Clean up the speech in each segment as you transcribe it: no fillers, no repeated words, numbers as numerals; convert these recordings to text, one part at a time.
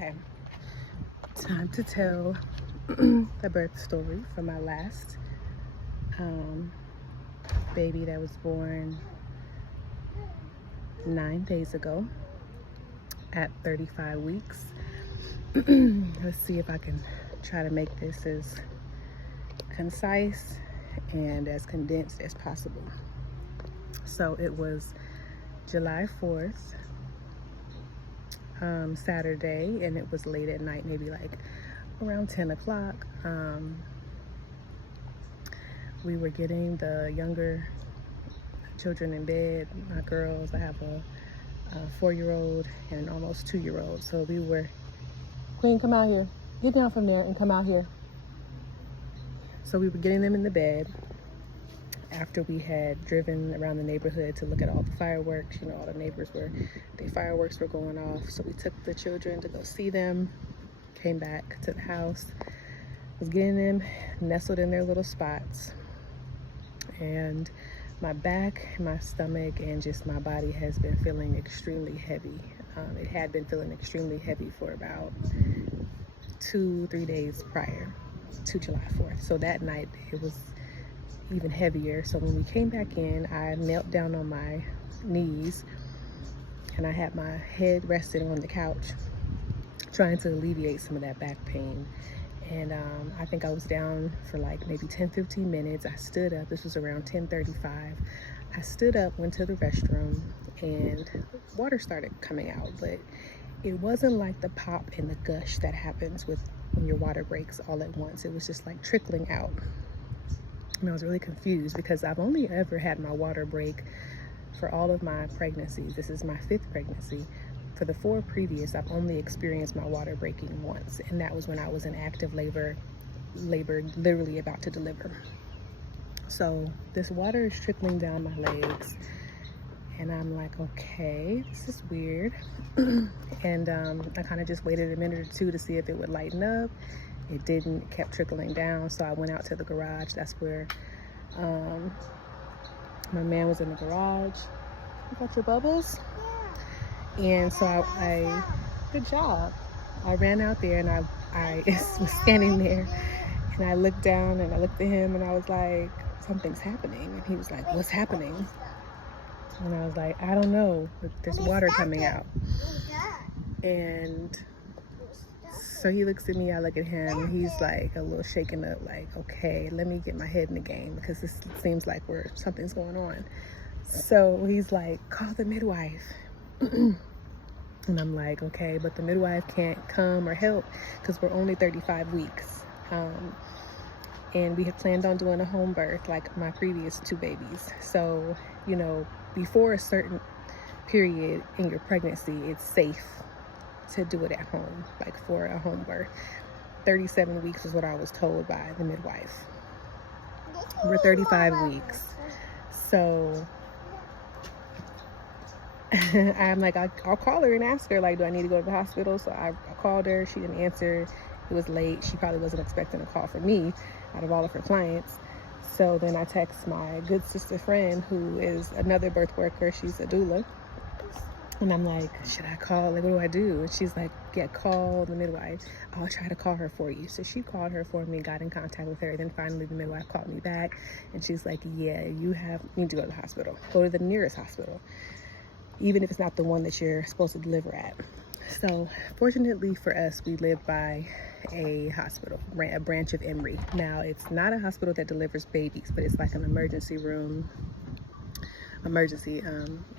Okay, time to tell the birth story for my last baby that was born 9 days ago at 35 weeks. Let's see if I can try to make this as concise and as condensed as possible. So it was July 4th, Saturday, and it was late at night, maybe like around 10 o'clock. We were getting the younger children in bed, my girls. I have a 4-year-old and an almost 2-year-old. So we were, Queen, come out here. Get down from there and come out here. So we were getting them in the bed after we had driven around the neighborhood to look at all the fireworks. You know, all the neighbors the fireworks were going off. So we took the children to go see them, came back to the house, was getting them nestled in their little spots. And my back, my stomach, and just my body has been feeling extremely heavy. It had been feeling extremely heavy for about 2-3 days prior to July 4th. So that night it was even heavier. So when we came back in, I knelt down on my knees and I had my head resting on the couch, trying to alleviate some of that back pain. And I think I was down for like maybe 10-15 minutes. I stood up. This was around 10:35. I stood up, went to the restroom, and water started coming out. But it wasn't like the pop and the gush that happens when your water breaks all at once. It was just like trickling out. And I was really confused because I've only ever had my water break for all of my pregnancies. This is my 5th pregnancy. For the 4 previous, I've only experienced my water breaking once, and that was when I was in active labor, literally about to deliver. So this water is trickling down my legs, and I'm like, okay, this is weird. And I kind of just waited a minute or two to see if it would lighten up. It didn't, it kept trickling down. So I went out to the garage. That's where my man was in the garage. You got your bubbles? And so I good job. I ran out there and I was standing there and I looked down and I looked at him and I was like, something's happening. And he was like, what's happening? And I was like, I don't know, there's water coming out. And so he looks at me, I look at him, and he's like a little shaken up, like, okay, let me get my head in the game because this seems like something's going on. So he's like, call the midwife. And I'm like, okay, but the midwife can't come or help because we're only 35 weeks. And we had planned on doing a home birth like my previous 2 babies. So, you know, before a certain period in your pregnancy, it's safe to do it at home, like for a home birth. 37 weeks is what I was told by the midwife. We're 35 weeks. So I'm like, I'll call her and ask her, like, do I need to go to the hospital? So I called her. She didn't answer. It was late. She probably wasn't expecting a call from me out of all of her clients. So then I text my good sister friend, who is another birth worker. She's a doula. And I'm like, should I call? Like, what do I do? And she's like, yeah, call the midwife. I'll try to call her for you. So she called her for me, got in contact with her. Then finally the midwife called me back. And she's like, yeah, you need to go to the hospital. Go to the nearest hospital, even if it's not the one that you're supposed to deliver at. So fortunately for us, we live by a hospital, a branch of Emory. Now, it's not a hospital that delivers babies, but it's like an emergency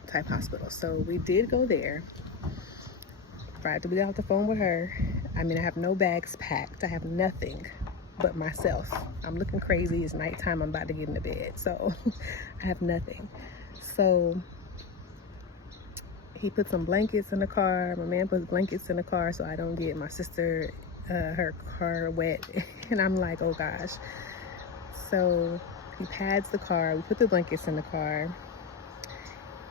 type hospital. So we did go there. Right, we got off the phone with her. I mean, I have no bags packed. I have nothing but myself. I'm looking crazy. It's nighttime. I'm about to get into bed. So I have nothing. So he put some blankets in the car. My man puts blankets in the car so I don't get my sister, her car wet. And I'm like, oh gosh. So he pads the car. We put the blankets in the car.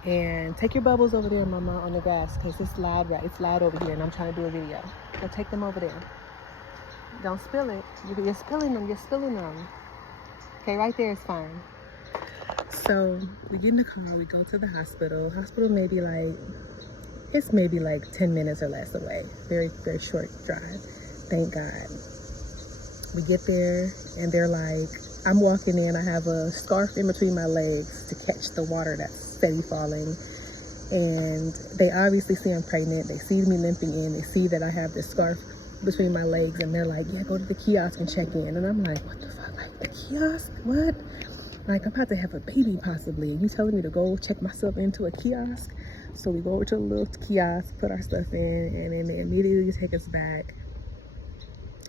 And take your bubbles over there, Mama, on the grass, because it's loud, right? It's loud over here, and I'm trying to do a video. So take them over there. Don't spill it. You're spilling them. You're spilling them. Okay, right there is fine. So we get in the car. We go to the hospital. Hospital maybe like It's maybe like 10 minutes or less away. Very, very short drive. Thank God. We get there and they're like, I'm walking in, I have a scarf in between my legs to catch the water that's steady falling. And they obviously see I'm pregnant. They see me limping in. They see that I have this scarf between my legs, and they're like, yeah, go to the kiosk and check in. And I'm like, what the fuck? Like, the kiosk? What? Like, I'm about to have a baby possibly. You telling me to go check myself into a kiosk? So we go over to a little kiosk, put our stuff in, and then they immediately take us back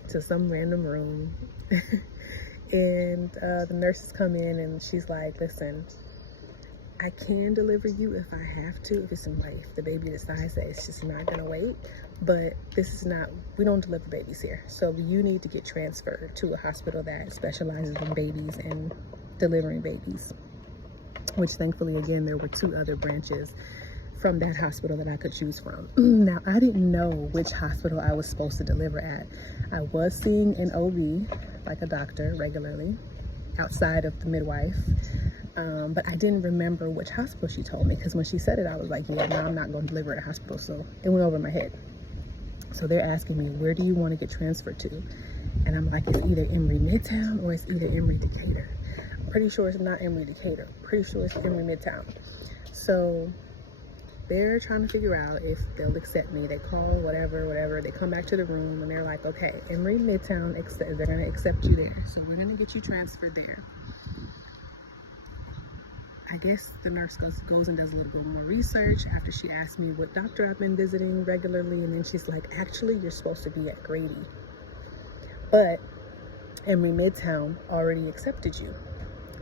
to some random room. And the nurses come in and she's like, listen, I can deliver you if I have to, if the baby decides that it's just not gonna wait, but we don't deliver babies here. So you need to get transferred to a hospital that specializes in babies and delivering babies, which thankfully, again, there were 2 other branches from that hospital that I could choose from. Now, I didn't know which hospital I was supposed to deliver at. I was seeing an OB, like a doctor, regularly, outside of the midwife. But I didn't remember which hospital she told me, because when she said it, I was like, yeah, no, I'm not going to deliver at a hospital. So it went over my head. So they're asking me, where do you want to get transferred to? And I'm like, it's either Emory Midtown or it's either Emory Decatur. I'm pretty sure it's not Emory Decatur. Pretty sure it's Emory Midtown. So they're trying to figure out if they'll accept me. They call whatever. They come back to the room and they're like, okay, Emory Midtown, they're going to accept you there. So we're going to get you transferred there. I guess the nurse goes and does a little bit more research after she asked me what doctor I've been visiting regularly. And then she's like, actually, you're supposed to be at Grady. But Emory Midtown already accepted you.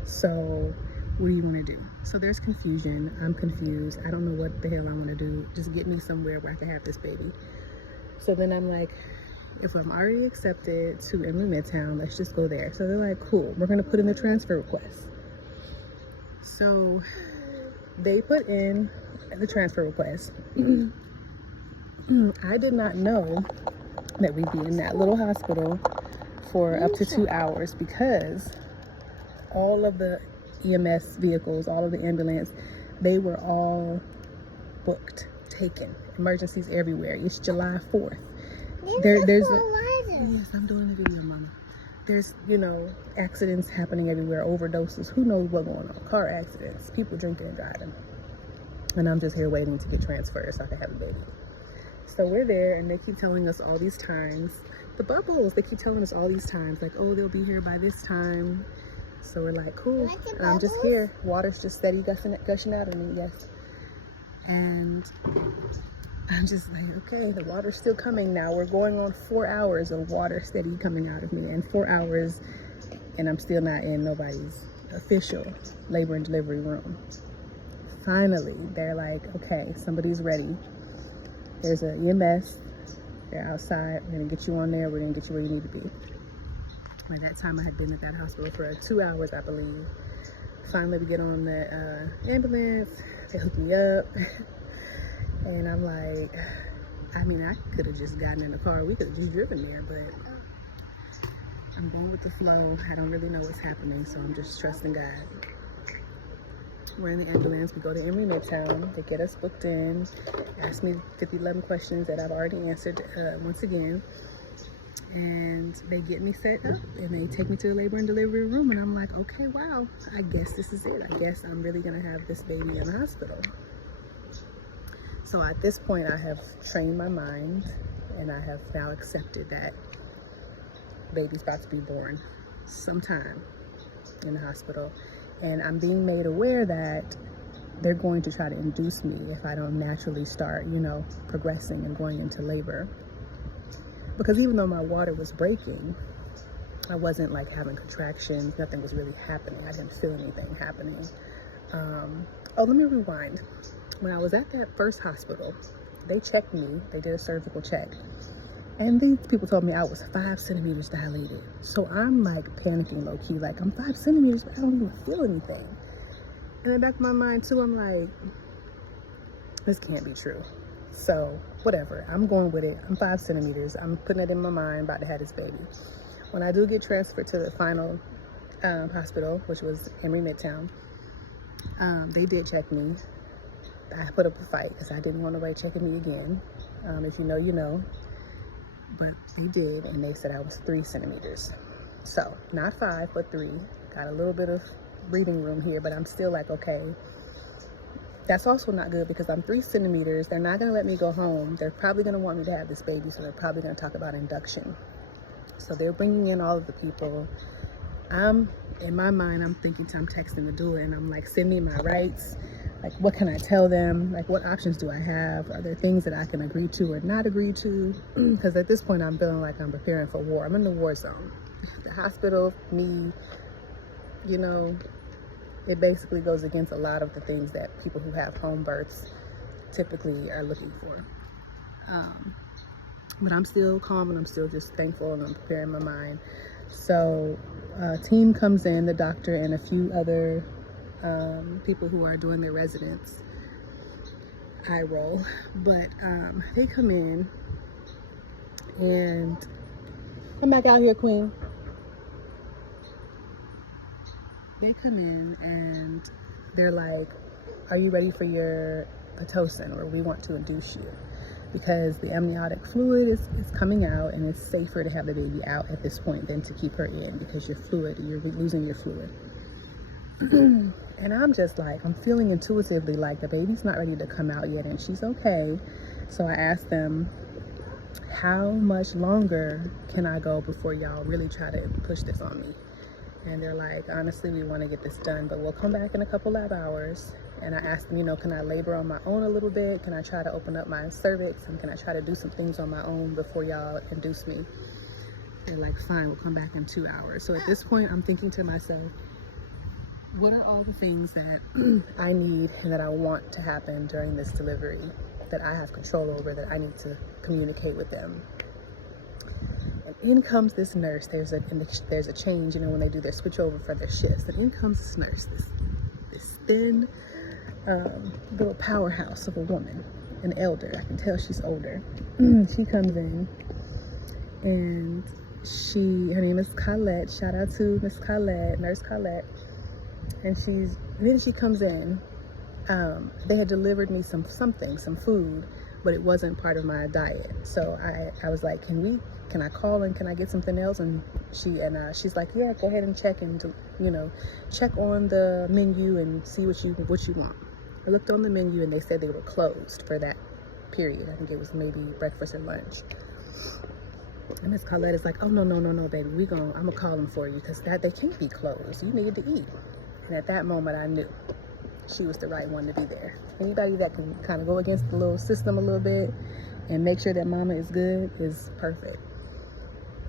So what do you want to do? So there's confusion. I'm confused. I don't know what the hell I want to do. Just get me somewhere where I can have this baby. So then I'm like, if I'm already accepted to Emory Midtown, let's just go there. So they're like, cool, we're going to put in the transfer request. So they put in the transfer request. I did not know that we'd be in that little hospital for up to 2 hours, because all of the EMS vehicles, all of the ambulance, they were all booked, taken. Emergencies everywhere. It's July 4th. Yes, I'm doing the video, Mama. There's, accidents happening everywhere, overdoses, who knows what's going on, car accidents, people drinking and driving. And I'm just here waiting to get transferred so I can have a baby. So we're there, and they keep telling us all these times, the bubbles, they keep telling us all these times, like, oh, they'll be here by this time. So we're like, cool, and I'm just here. Water's just steady gushing out of me, yes. And I'm just like, okay, the water's still coming now. We're going on 4 hours of water steady coming out of me, and 4 hours, and I'm still not in nobody's official labor and delivery room. Finally, they're like, okay, somebody's ready. There's an EMS. They're outside. We're gonna get you on there. We're gonna get you where you need to be. By that time, I had been at that hospital for 2 hours, I believe. Finally, we get on the ambulance. They hook me up. And I'm like, I mean, I could have just gotten in the car. We could have just driven there, but I'm going with the flow. I don't really know what's happening, so I'm just trusting God. We're in the ambulance. We go to Emory Midtown. They get us booked in, ask me 11 questions that I've already answered once again. And they get me set up, and they take me to the labor and delivery room. And I'm like, okay, wow, I guess this is it. I guess I'm really going to have this baby in the hospital. So at this point, I have trained my mind, and I have now accepted that baby's about to be born sometime in the hospital. And I'm being made aware that they're going to try to induce me if I don't naturally start, progressing and going into labor. Because even though my water was breaking, I wasn't like having contractions. Nothing was really happening. I didn't feel anything happening. Let me rewind. When I was at that first hospital, they checked me. They did a surgical check. And these people told me I was 5 centimeters dilated. So I'm like panicking low key, like I'm 5 centimeters, but I don't even feel anything. And in the back of my mind too, I'm like, this can't be true. So whatever, I'm going with it. I'm 5 centimeters. I'm putting it in my mind, about to have this baby. When I do get transferred to the final hospital, which was Emory Midtown, they did check me. I put up a fight because I didn't want nobody checking me again. If you know, you know. But they did, and they said I was 3 centimeters. So, not 5, but 3. Got a little bit of breathing room here, but I'm still like, okay. That's also not good because I'm 3 centimeters. They're not going to let me go home. They're probably going to want me to have this baby, so they're probably going to talk about induction. So they're bringing in all of the people. In my mind, I'm texting the doula, and I'm like, send me my rights. Like, what can I tell them? Like, what options do I have? Are there things that I can agree to or not agree to? Because at this point, I'm feeling like I'm preparing for war. I'm in the war zone. The hospital, me, you know, it basically goes against a lot of the things that people who have home births typically are looking for. But I'm still calm, and I'm still just thankful, and I'm preparing my mind. So a team comes in, the doctor and a few other people who are doing their residence. I roll, but they come in and come back out here, Queen. They come in and they're like, are you ready for your Pitocin, or we want to induce you? Because the amniotic fluid is coming out, and it's safer to have the baby out at this point than to keep her in, because you're losing your fluid. And I'm just like, I'm feeling intuitively like the baby's not ready to come out yet, and she's okay. So I asked them, how much longer can I go before y'all really try to push this on me? And they're like, honestly, we want to get this done, but we'll come back in a couple of hours. And I asked them, you know, can I labor on my own a little bit? Can I try to open up my cervix? And can I try to do some things on my own before y'all induce me? They're like, fine, we'll come back in 2 hours. So at this point, I'm thinking to myself, what are all the things that I need and that I want to happen during this delivery that I have control over, that I need to communicate with them? And in comes this nurse. There's a change, you know, when they do their switch over for their shifts. And in comes this nurse, this thin little powerhouse of a woman, an elder. I can tell she's older. She comes in, and her name is Colette. Shout out to Miss Colette, Nurse Colette. And then she comes in. They had delivered me some food, but it wasn't part of my diet. So I was like, can I call and can I get something else? And she's like, yeah, go ahead and check, and check on the menu and see what you want. I looked on the menu, and they said they were closed for that period. I think it was maybe breakfast or lunch. And Miss Colette is like, oh, no, baby, I'm gonna call them for you, because they can't be closed. You need to eat. And at that moment, I knew she was the right one to be there. Anybody that can kind of go against the little system a little bit and make sure that mama is good is perfect.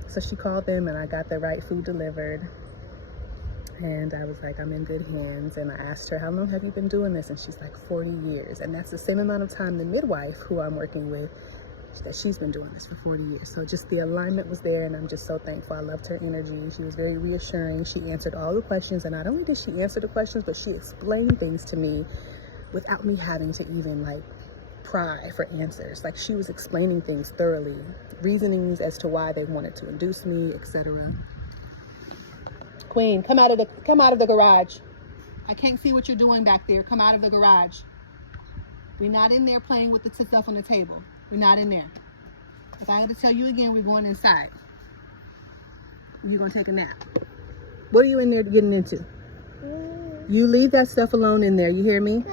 So she called them, and I got the right food delivered. And I was like, I'm in good hands. And I asked her, how long have you been doing this? And she's like, 40 years. And that's the same amount of time the midwife who I'm working with, that she's been doing this for 40 years. So just the alignment was there, and I'm just so thankful. I loved her energy. She was very reassuring. She answered all the questions, and not only did she answer the questions, but she explained things to me without me having to even like pry for answers. Like, she was explaining things thoroughly, reasonings as to why they wanted to induce me, etc. Queen, come out of the garage. I can't see what you're doing back there. Come out of the garage. We're not in there playing with the stuff on the table. We're not in there. If I had to tell you again, we're going inside. You're going to take a nap. What are you in there getting into? You leave that stuff alone in there. You hear me?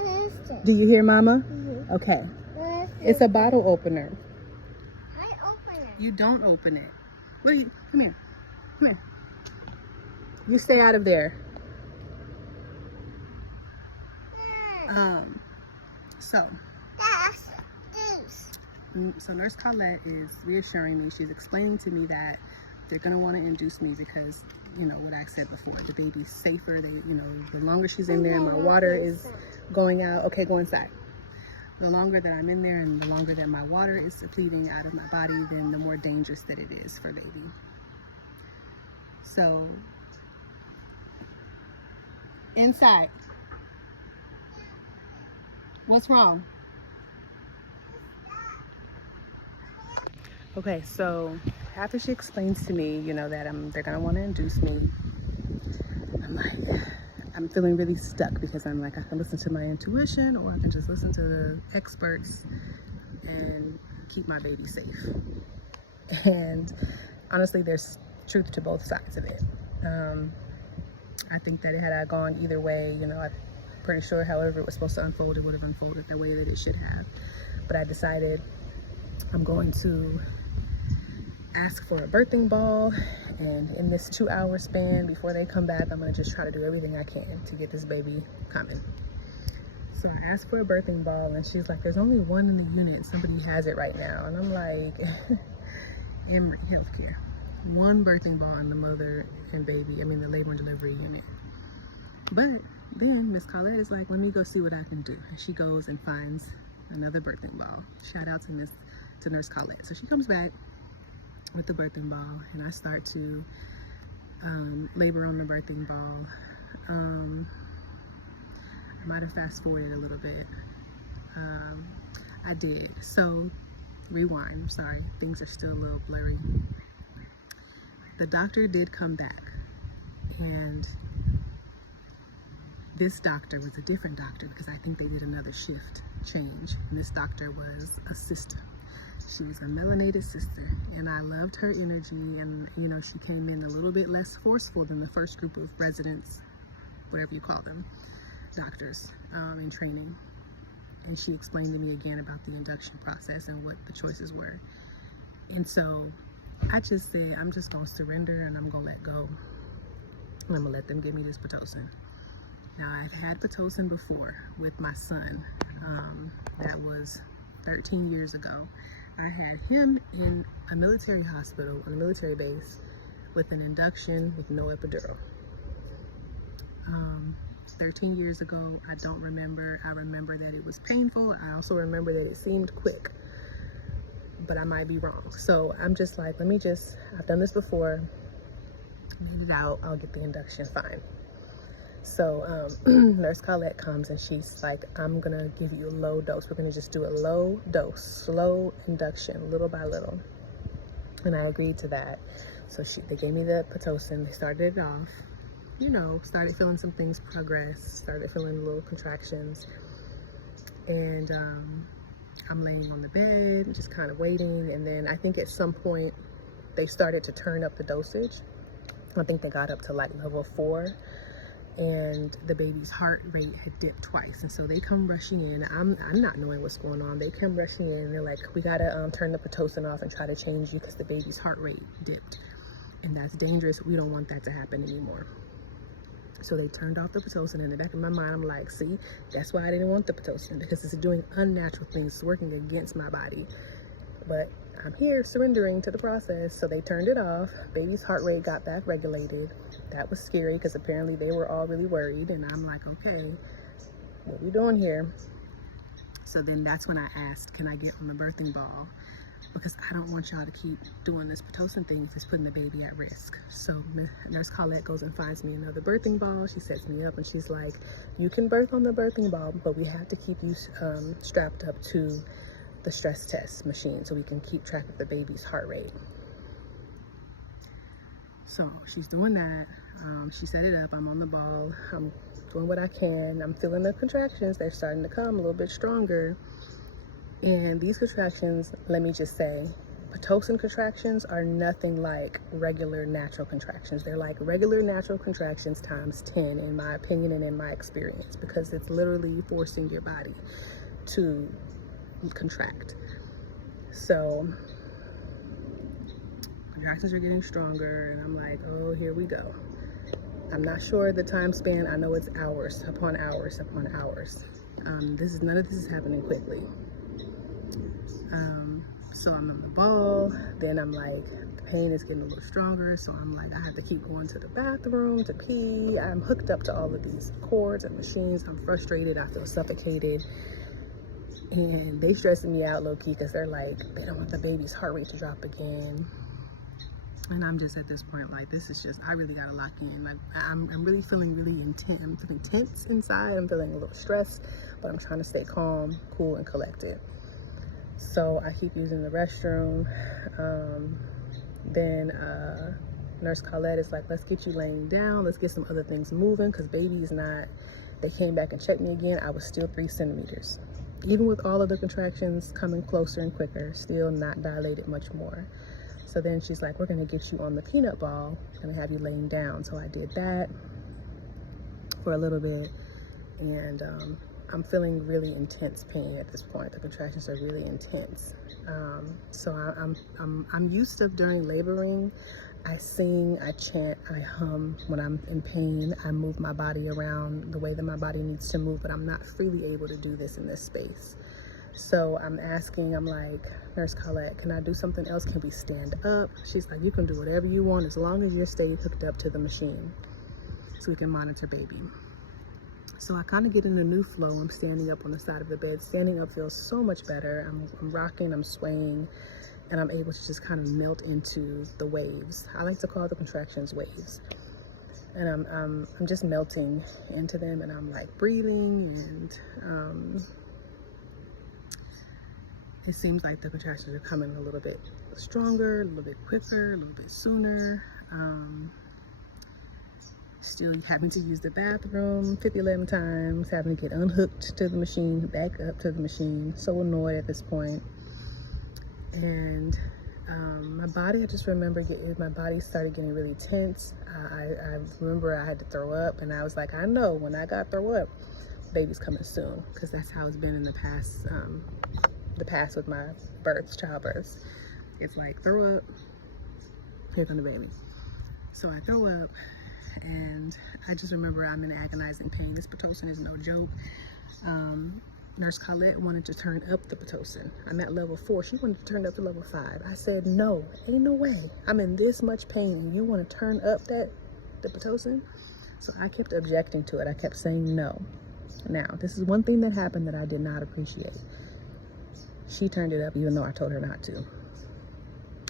Do you hear Mama? Okay. It's a bottle opener. I open it. You don't open it. What are you? Come here. Come here. You stay out of there. So Nurse Colette is reassuring me. She's explaining to me that they're going to want to induce me because, what I said before, the baby's safer. The longer she's in there, my water is going out. Okay, go inside. The longer that I'm in there and the longer that my water is depleting out of my body, then the more dangerous that it is for baby. So, inside. What's wrong? Okay, so after she explains to me, that they're gonna want to induce me, I'm like, I'm feeling really stuck because I'm like, I can listen to my intuition or I can just listen to the experts and keep my baby safe. And honestly, there's truth to both sides of it. I think that had I gone either way, I'm pretty sure however it was supposed to unfold, it would have unfolded the way that it should have. But I decided I'm going to ask for a birthing ball, and in this 2-hour span before they come back, I'm gonna just try to do everything I can to get this baby coming. So I asked for a birthing ball, and she's like, there's only one in the unit, somebody has it right now. And I'm like, Emory Healthcare, one birthing ball in the mother and baby, the labor and delivery unit. But then Miss Colette is like, let me go see what I can do. And she goes and finds another birthing ball. Shout out to Nurse Colette. So she comes back with the birthing ball, and I start to labor on the birthing ball. I might have fast forwarded a little bit. I did. So rewind, I'm sorry, things are still a little blurry. The doctor did come back, and this doctor was a different doctor because I think they did another shift change. And this doctor was a sister. She was a melanated sister, and I loved her energy. And she came in a little bit less forceful than the first group of residents, whatever you call them, doctors in training. And she explained to me again about the induction process and what the choices were. And so I just said, I'm just gonna surrender and I'm gonna let go. And I'm gonna let them give me this Pitocin. Now, I've had Pitocin before with my son. That was 13 years ago. I had him in a military hospital, on a military base, with an induction with no epidural. 13 years ago, I don't remember. I remember that it was painful. I also remember that it seemed quick, but I might be wrong. So I'm just like, I've done this before, get it out, I'll get the induction, fine. So Nurse Colette comes and she's like, I'm gonna give you a low dose. We're gonna just do a low dose, slow induction, little by little. And I agreed to that. So they gave me the Pitocin, they started it off, started feeling some things progress, started feeling little contractions. And I'm laying on the bed, just kind of waiting. And then I think at some point they started to turn up the dosage. I think they got up to like level 4. And the baby's heart rate had dipped twice. And so they come rushing in. I'm not knowing what's going on. They come rushing in and they're like, we gotta turn the Pitocin off and try to change you because the baby's heart rate dipped. And that's dangerous. We don't want that to happen anymore. So they turned off the Pitocin. In the back of my mind, I'm like, see, that's why I didn't want the Pitocin, because it's doing unnatural things, it's working against my body. But I'm here surrendering to the process. So they turned it off. Baby's heart rate got back regulated. That was scary because apparently they were all really worried. And I'm like, okay, what are we doing here? So then that's when I asked, can I get on the birthing ball? Because I don't want y'all to keep doing this Pitocin thing if it's putting the baby at risk. So Nurse Colette goes and finds me another birthing ball. She sets me up and she's like, you can birth on the birthing ball, but we have to keep you strapped up to the stress test machine so we can keep track of the baby's heart rate. So she's doing that. She set it up. I'm on the ball. I'm doing what I can. I'm feeling the contractions. They're starting to come a little bit stronger. And these contractions, let me just say, Pitocin contractions are nothing like regular natural contractions. They're like regular natural contractions times 10, in my opinion and in my experience, because it's literally forcing your body to contract. So contractions are getting stronger and I'm like, oh, here we go. I'm not sure the time span. I know it's hours upon hours upon hours. None of this is happening quickly. So I'm on the ball, then I'm like, the pain is getting a little stronger, so I'm like, I have to keep going to the bathroom to pee. I'm hooked up to all of these cords and machines. I'm frustrated, I feel suffocated. And they stressing me out low-key because they're like, they don't want the baby's heart rate to drop again. And I'm just at this point like, this is just, I really gotta lock in. Like, I'm really feeling really intense. I'm feeling tense inside. I'm feeling a little stressed, but I'm trying to stay calm, cool, and collected. So I keep using the restroom. Then Nurse Colette is like, let's get you laying down. Let's get some other things moving because baby's not, they came back and checked me again. I was still 3 centimeters. Even with all of the contractions coming closer and quicker, still not dilated much more. So then she's like, we're gonna get you on the peanut ball and have you laying down. So I did that for a little bit, and I'm feeling really intense pain at this point. The contractions are really intense. So I'm used to during laboring, I sing, I chant, I hum. When I'm in pain, I move my body around the way that my body needs to move, but I'm not freely able to do this in this space. So I'm asking, I'm like, Nurse Colette, can I do something else? Can we stand up? She's like, you can do whatever you want as long as you stay hooked up to the machine so we can monitor baby. So I kind of get in a new flow. I'm standing up on the side of the bed. Standing up feels so much better. I'm rocking, I'm swaying, and I'm able to just kind of melt into the waves. I like to call the contractions waves. And I'm just melting into them, and I'm like breathing, and it seems like the contractions are coming a little bit stronger, a little bit quicker, a little bit sooner. Still having to use the bathroom 11 times, having to get unhooked to the machine, back up to the machine. So annoyed at this point. And my body, I just remember my body started getting really tense. I remember I had to throw up, and I was like, I know when I got throw up, baby's coming soon, because that's how it's been in the past with my childbirths. It's like, throw up, here comes the baby. So I throw up, and I just remember I'm in agonizing pain. This Pitocin is no joke. Nurse Colette wanted to turn up the Pitocin. I'm at level 4. She wanted to turn up to level 5. I said, no, ain't no way. I'm in this much pain and you want to turn up the Pitocin? So I kept objecting to it. I kept saying no. Now, this is one thing that happened that I did not appreciate. She turned it up even though I told her not to.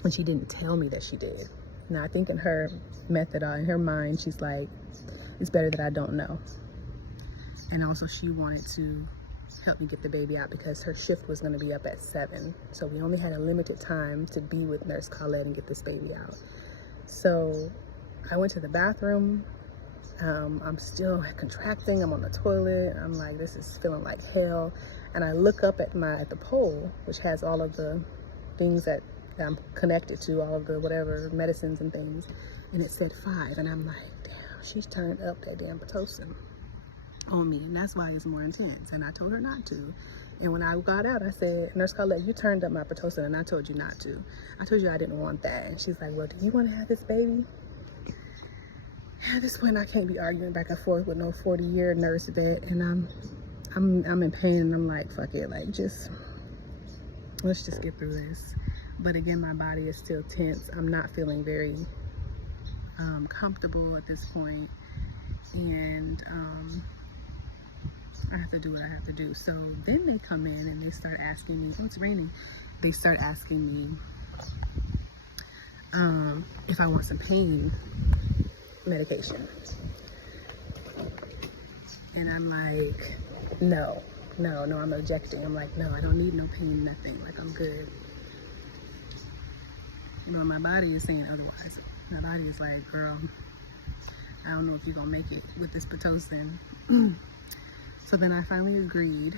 And she didn't tell me that she did. Now, I think in her method, in her mind, she's like, it's better that I don't know. And also she wanted to help me get the baby out because her shift was going to be up at 7. So we only had a limited time to be with Nurse Colette and get this baby out. So I went to the bathroom. I'm still contracting. I'm on the toilet. I'm like, this is feeling like hell. And I look up at the pole, which has all of the things that I'm connected to, all of the whatever medicines and things, and it said 5. And I'm like, damn, she's turned up that damn Pitocin on me, and that's why it's more intense. And I told her not to. And when I got out, I said, Nurse Colette, you turned up my Pitocin and I told you not to. I told you I didn't want that. And she's like, well, do you want to have this baby? At this point, I can't be arguing back and forth with no 40-year nurse vet, and I'm in pain, and I'm like, fuck it, like, let's just get through this. But again, my body is still tense. I'm not feeling very comfortable at this point, and I have to do what I have to do. So then they come in and they start asking me, oh, it's raining. They start asking me if I want some pain medication. And I'm like, no, I'm objecting. I'm like, no, I don't need no pain, nothing. Like, I'm good. You know, my body is saying otherwise. My body is like, girl, I don't know if you're gonna make it with this Pitocin. So then I finally agreed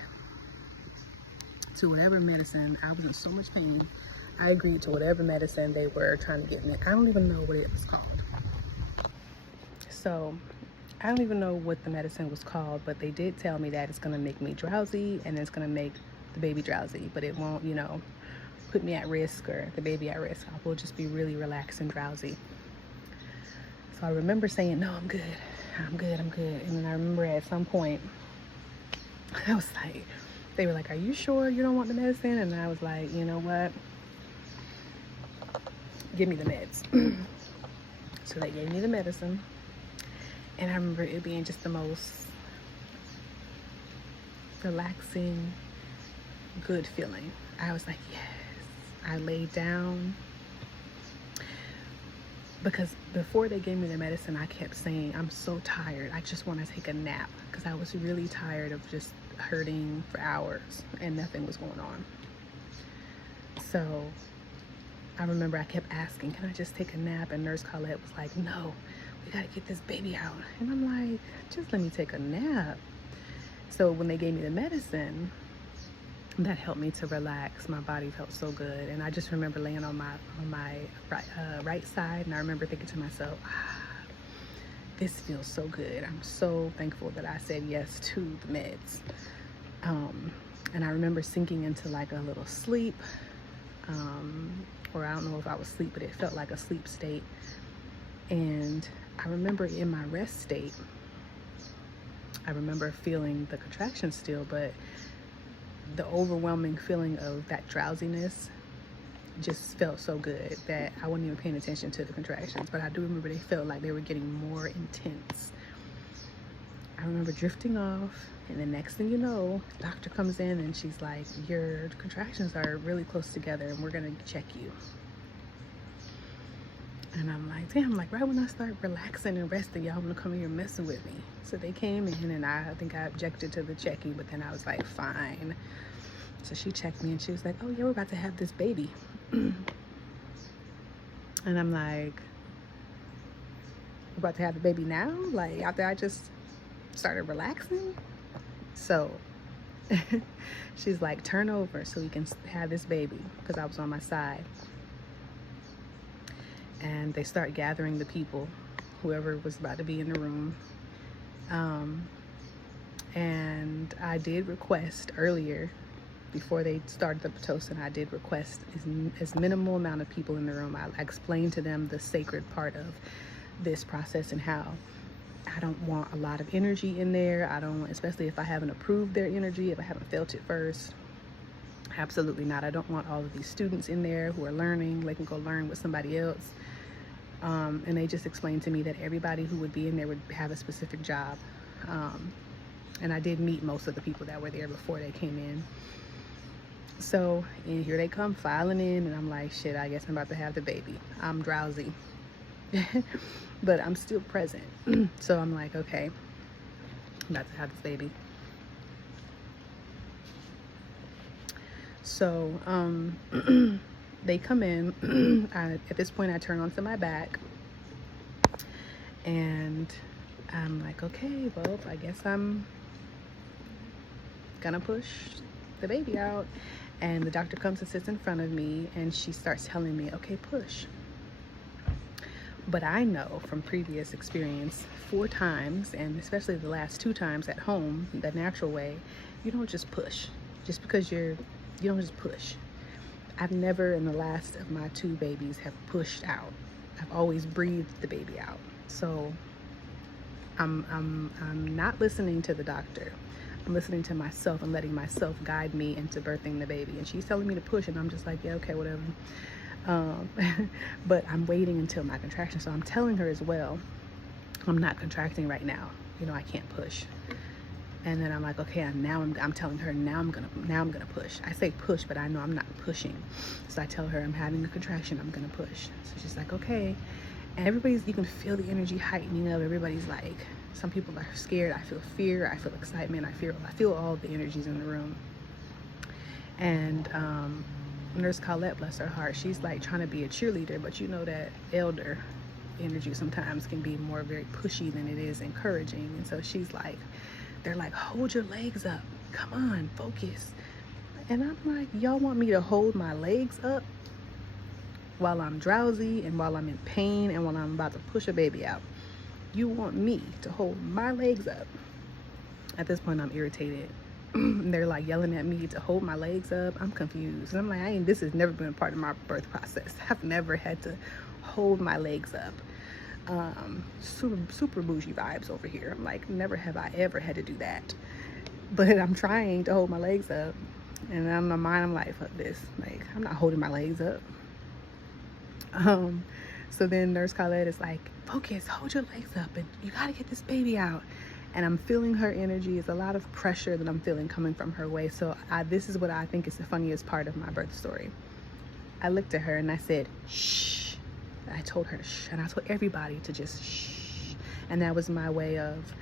to whatever medicine. I was in so much pain. I agreed to whatever medicine they were trying to give me. I don't even know what it was called. So I don't even know what the medicine was called, but they did tell me that it's gonna make me drowsy and it's gonna make the baby drowsy, but it won't, you know, put me at risk or the baby at risk. I will just be really relaxed and drowsy. So I remember saying, no, I'm good. And then I remember at some point, I was like, they were like, are you sure you don't want the medicine? And I was like, you know what? Give me the meds. So they gave me the medicine. And I remember it being just the most relaxing, good feeling. I was like, yes. I laid down. Because before they gave me the medicine, I kept saying, I'm so tired. I just want to take a nap. Because I was really tired of just hurting for hours and nothing was going on. So I remember I kept asking, can I just take a nap? And Nurse Colette was like, no, we gotta get this baby out. And I'm like, just let me take a nap. So when they gave me the medicine, that helped me to relax. My body felt so good. And I just remember laying on my right side, and I remember thinking to myself, this feels so good. I'm so thankful that I said yes to the meds. And I remember sinking into like a little sleep, or I don't know if I was asleep, but it felt like a sleep state. And I remember in my rest state, I remember feeling the contractions still, but the overwhelming feeling of that drowsiness just felt so good that I wasn't even paying attention to the contractions. But I do remember they felt like they were getting more intense. I remember drifting off, and the next thing you know, the doctor comes in and she's like, your contractions are really close together and we're gonna check you. And I'm like, damn, like right when I start relaxing and resting, y'all wanna come here messing with me. So they came in, and I think I objected to the checking, but then I was like, fine. So she checked me and she was like, oh yeah, we're about to have this baby. And I'm like, we're about to have the baby now? Like after I just started relaxing? So she's like, turn over so we can have this baby, because I was on my side. And they start gathering the people, whoever was about to be in the room. And I did request earlier, before they started the Pitocin, I did request as minimal amount of people in the room. I explained to them the sacred part of this process and how I don't want a lot of energy in there. I don't, especially if I haven't approved their energy, if I haven't felt it first. Absolutely not. I don't want all of these students in there who are learning. They can go learn with somebody else. And they just explained to me that everybody who would be in there would have a specific job. And I did meet most of the people that were there before they came in. So, and here they come filing in, and I'm like, shit, I guess I'm about to have the baby. I'm drowsy, but I'm still present. So I'm like, okay, I'm about to have this baby. So, they come in. At this point, I turn onto my back, and I'm like, okay, well, I guess I'm gonna push the baby out. And the doctor comes and sits in front of me, and she starts telling me, okay, push. But I know from previous experience, 4 times, and especially the last 2 times at home, the natural way, you don't just push. Just because you don't just push. I've never in the last of my 2 babies have pushed out. I've always breathed the baby out. So I'm not listening to the doctor. I'm listening to myself and letting myself guide me into birthing the baby. And she's telling me to push, and I'm just like, yeah, okay, whatever. But I'm waiting until my contraction. So I'm telling her as well, I'm not contracting right now. You know, I can't push. And then I'm like, okay, I'm telling her now I'm gonna push. I say push, but I know I'm not pushing. So I tell her I'm having a contraction, I'm gonna push. So she's like, okay. And you can feel the energy heightening up. Everybody's like, some people are scared. I feel fear, I feel excitement, I feel all the energies in the room. And Nurse Colette, bless her heart, she's like trying to be a cheerleader, but you know that elder energy sometimes can be more very pushy than it is encouraging. And so she's like, they're like, hold your legs up, come on, focus. And I'm like, y'all want me to hold my legs up while I'm drowsy and while I'm in pain and while I'm about to push a baby out? You want me to hold my legs up? At this point, I'm irritated. They're like yelling at me to hold my legs up. I'm confused. And I'm like, this has never been a part of my birth process. I've never had to hold my legs up. Super bougie vibes over here. I'm like, never have I ever had to do that. But I'm trying to hold my legs up. And in my mind, I'm like, fuck this. Like, I'm not holding my legs up. So then Nurse Colette is like, focus, hold your legs up, and you gotta get this baby out. And I'm feeling her energy. It's a lot of pressure that I'm feeling coming from her way. So this is what I think is the funniest part of my birth story. I looked at her and I said, shh. I told her to shh, and I told everybody to just shh. And that was my way of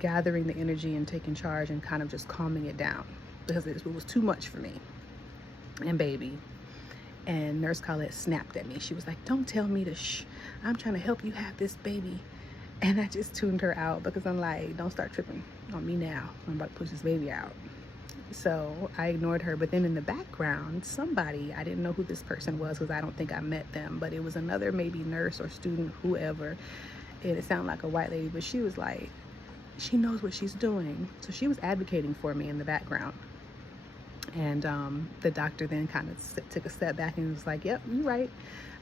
gathering the energy and taking charge and kind of just calming it down, because it was too much for me and baby. And Nurse Colette snapped at me. She was like, don't tell me to shh. I'm trying to help you have this baby. And I just tuned her out because I'm like, don't start tripping on me now. I'm about to push this baby out. So I ignored her. But then in the background, somebody, I didn't know who this person was because I don't think I met them, but it was another maybe nurse or student, whoever. And it sounded like a white lady, but she was like, she knows what she's doing. So she was advocating for me in the background. And the doctor then kind of took a step back and was like, yep, you're right.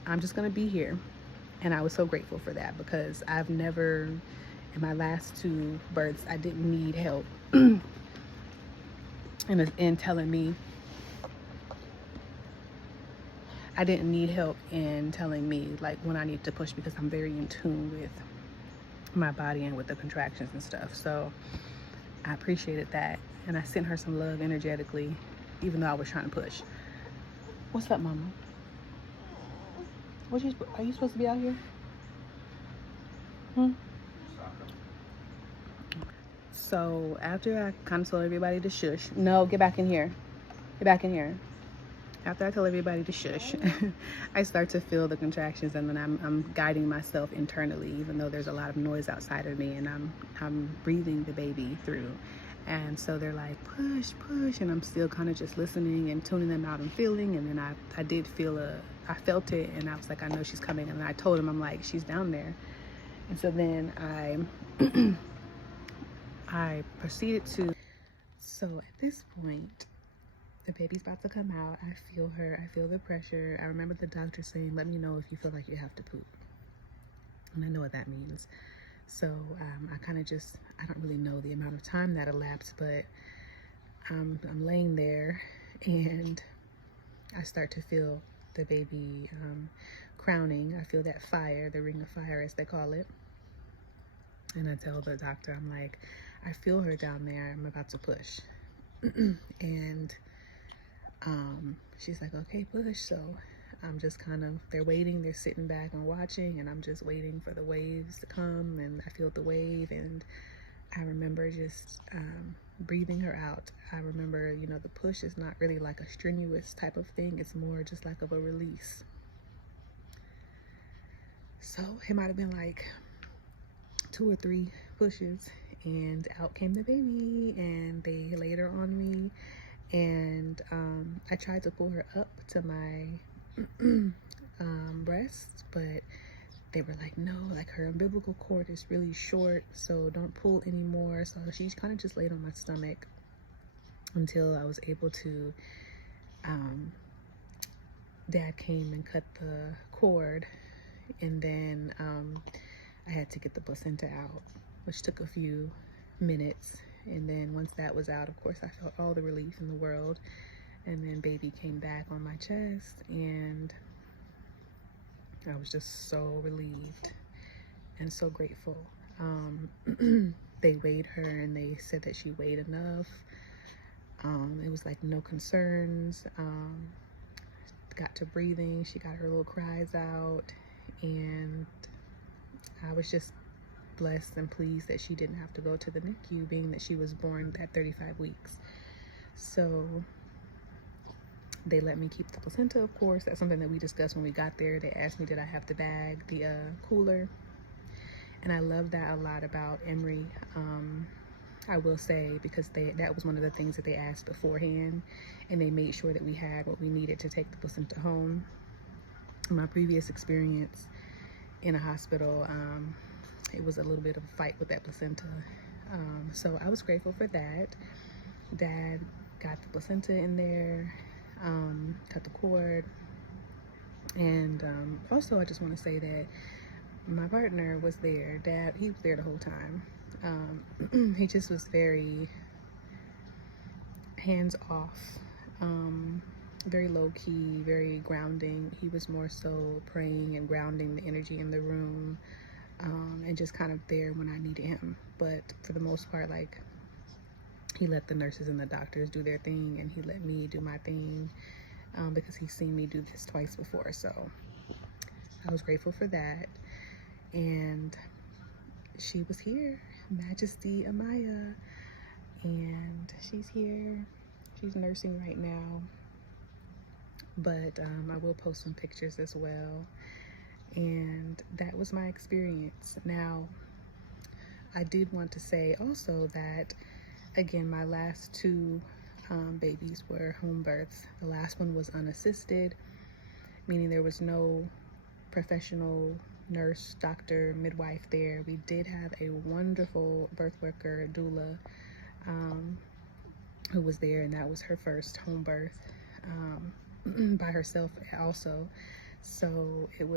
I'm just going to be here. And I was so grateful for that because I've never, in my last 2 births, I didn't need help in telling me, I didn't need help in telling me like when I need to push because I'm very in tune with my body and with the contractions and stuff. So I appreciated that. And I sent her some love energetically, even though I was trying to push. What's up, mama? Are you supposed to be out here? So after I kind of told everybody to shush. No, get back in here. Get back in here. After I tell everybody to shush, I start to feel the contractions, and then I'm guiding myself internally, even though there's a lot of noise outside of me, and I'm breathing the baby through. And so they're like, push, push, and I'm still kind of just listening and tuning them out and feeling. And then I felt it, and I was like, I know she's coming. And I told him, I'm like, she's down there. And so then I proceeded to, so at this point, the baby's about to come out. I feel her. I feel the pressure. I remember the doctor saying, let me know if you feel like you have to poop. And I know what that means. So I kind of just, I don't really know the amount of time that elapsed, but I'm laying there and I start to feel the baby crowning. I feel that fire, the ring of fire as they call it. And I tell the doctor, I'm like, I feel her down there. I'm about to push. And she's like, okay, push. So I'm just kind of, they're waiting, they're sitting back and watching, and I'm just waiting for the waves to come, and I feel the wave, and I remember just breathing her out. I remember, you know, the push is not really like a strenuous type of thing. It's more just like of a release. So it might have been like 2 or 3 pushes, and out came the baby, and they laid her on me. And I tried to pull her up to my breast, but they were like, no, like her umbilical cord is really short, so don't pull anymore. So she kind of just laid on my stomach until I was able to, Dad came and cut the cord, and then I had to get the placenta out, which took a few minutes. And then once that was out, of course, I felt all the relief in the world. And then baby came back on my chest, and I was just so relieved and so grateful. They weighed her and they said that she weighed enough. It was like no concerns. Got to breathing, she got her little cries out, and I was just blessed and pleased that she didn't have to go to the NICU, being that she was born at 35 weeks. So they let me keep the placenta, of course. That's something that we discussed when we got there. They asked me, did I have to bag the cooler? And I love that a lot about Emory. I will say, because that was one of the things that they asked beforehand, and they made sure that we had what we needed to take the placenta home. In my previous experience in a hospital, it was a little bit of a fight with that placenta. So I was grateful for that. Dad got the placenta in there, cut the cord. And also I just want to say that my partner was there. Dad, he was there the whole time. He just was very hands off, very low key, very grounding. He was more so praying and grounding the energy in the room, and just kind of there when I needed him. But for the most part, like, he let the nurses and the doctors do their thing, and he let me do my thing, because he's seen me do this twice before. So I was grateful for that. And she was here, Majesty Amaya, and she's here. She's nursing right now. but I will post some pictures as well. And that was my experience. Now, I did want to say also that, again, my last two babies were home births. The last one was unassisted, meaning there was no professional nurse, doctor, midwife there. We did have a wonderful birth worker, doula, who was there, and that was her first home birth by herself also. So that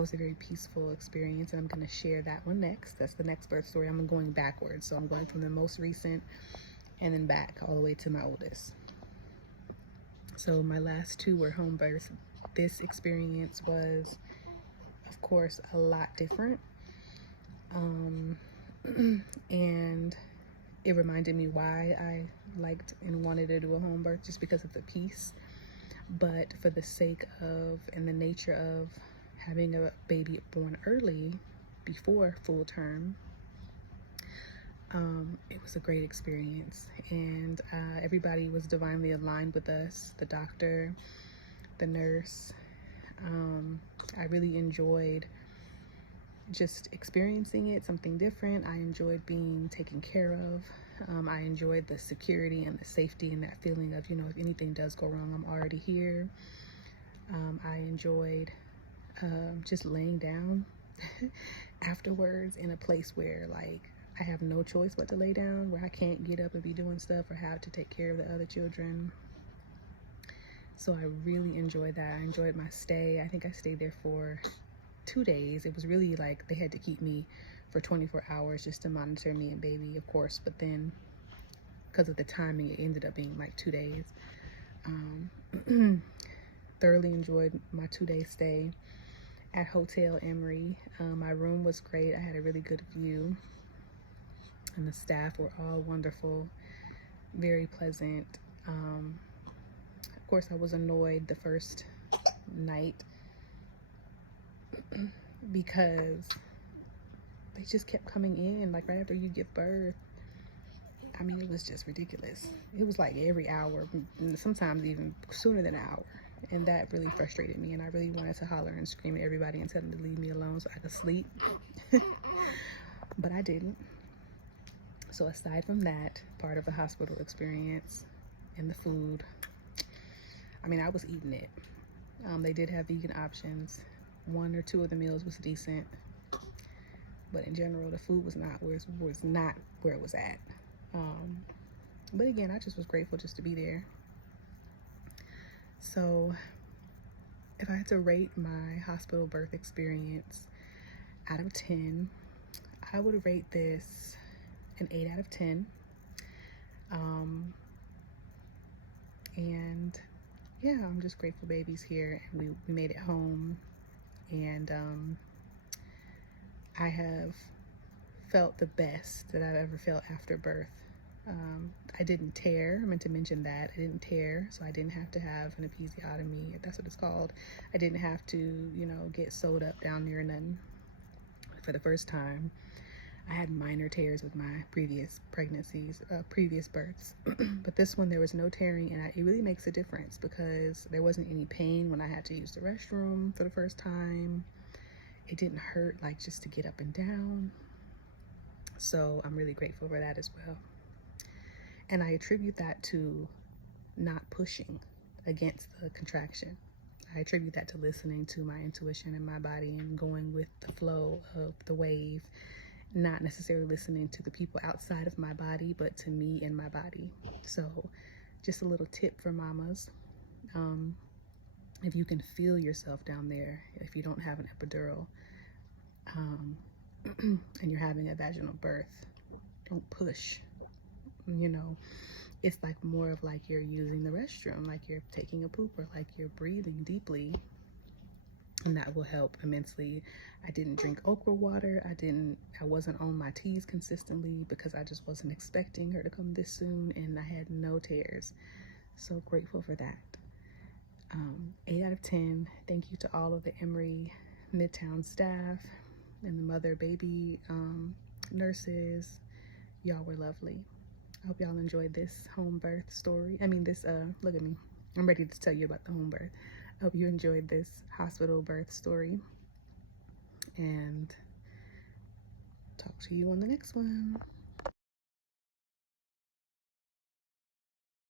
was a very peaceful experience, and I'm going to share that one next. That's the next birth story. I'm going backwards, so I'm going from the most recent and then back all the way to my oldest. So my last two were home births. This experience was, of course, a lot different, and it reminded me why I liked and wanted to do a home birth, just because of the peace. But for the sake of and the nature of having a baby born early before full term, it was a great experience, and everybody was divinely aligned with us, the doctor, the nurse. I really enjoyed just experiencing it, something different. I enjoyed being taken care of. I enjoyed the security and the safety and that feeling of, if anything does go wrong, I'm already here. I enjoyed just laying down afterwards in a place where, like, I have no choice but to lay down, where I can't get up and be doing stuff or have to take care of the other children. So I really enjoyed that. I enjoyed my stay. I think I stayed there for 2 days. It was really like they had to keep me for 24 hours just to monitor me and baby, of course. But then because of the timing, it ended up being like 2 days. Thoroughly enjoyed my 2-day stay at Hotel Emory. My room was great. I had a really good view, and the staff were all wonderful, very pleasant. Of course, I was annoyed the first night because they just kept coming in, like, right after you give birth. I mean, it was just ridiculous. It was like every hour, sometimes even sooner than an hour. And that really frustrated me, and I really wanted to holler and scream at everybody and tell them to leave me alone so I could sleep. But I didn't. So aside from that part of the hospital experience and the food, I mean, I was eating it. They did have vegan options. 1 or 2 of the meals was decent, but in general, the food was not where it was at. But again, I just was grateful just to be there. So if I had to rate my hospital birth experience out of 10, I would rate this an 8 out of 10. And yeah, I'm just grateful baby's here, and we made it home. And I have felt the best that I've ever felt after birth. I didn't tear. I meant to mention that. I didn't tear, so I didn't have to have an episiotomy, if that's what it's called. I didn't have to, get sewed up down there or nothing. For the first time, I had minor tears with my previous pregnancies, previous births. But this one, there was no tearing, and it really makes a difference because there wasn't any pain when I had to use the restroom for the first time. It didn't hurt, like, just to get up and down. So I'm really grateful for that as well. And I attribute that to not pushing against the contraction. I attribute that to listening to my intuition in my body and going with the flow of the wave, not necessarily listening to the people outside of my body, but to me and my body. So just a little tip for mamas. If you can feel yourself down there, if you don't have an epidural, and you're having a vaginal birth, don't push. It's like more of like you're using the restroom, like you're taking a poop, or like you're breathing deeply, and that will help immensely. I didn't drink okra water. I wasn't on my teas consistently because I just wasn't expecting her to come this soon, and I had no tears. So grateful for that. 8 out of 10. Thank you to all of the Emory Midtown staff and the mother baby nurses. Y'all were lovely. I hope y'all enjoyed this home birth story. Look at me. I'm ready to tell you about the home birth. I hope you enjoyed this hospital birth story, and talk to you on the next one.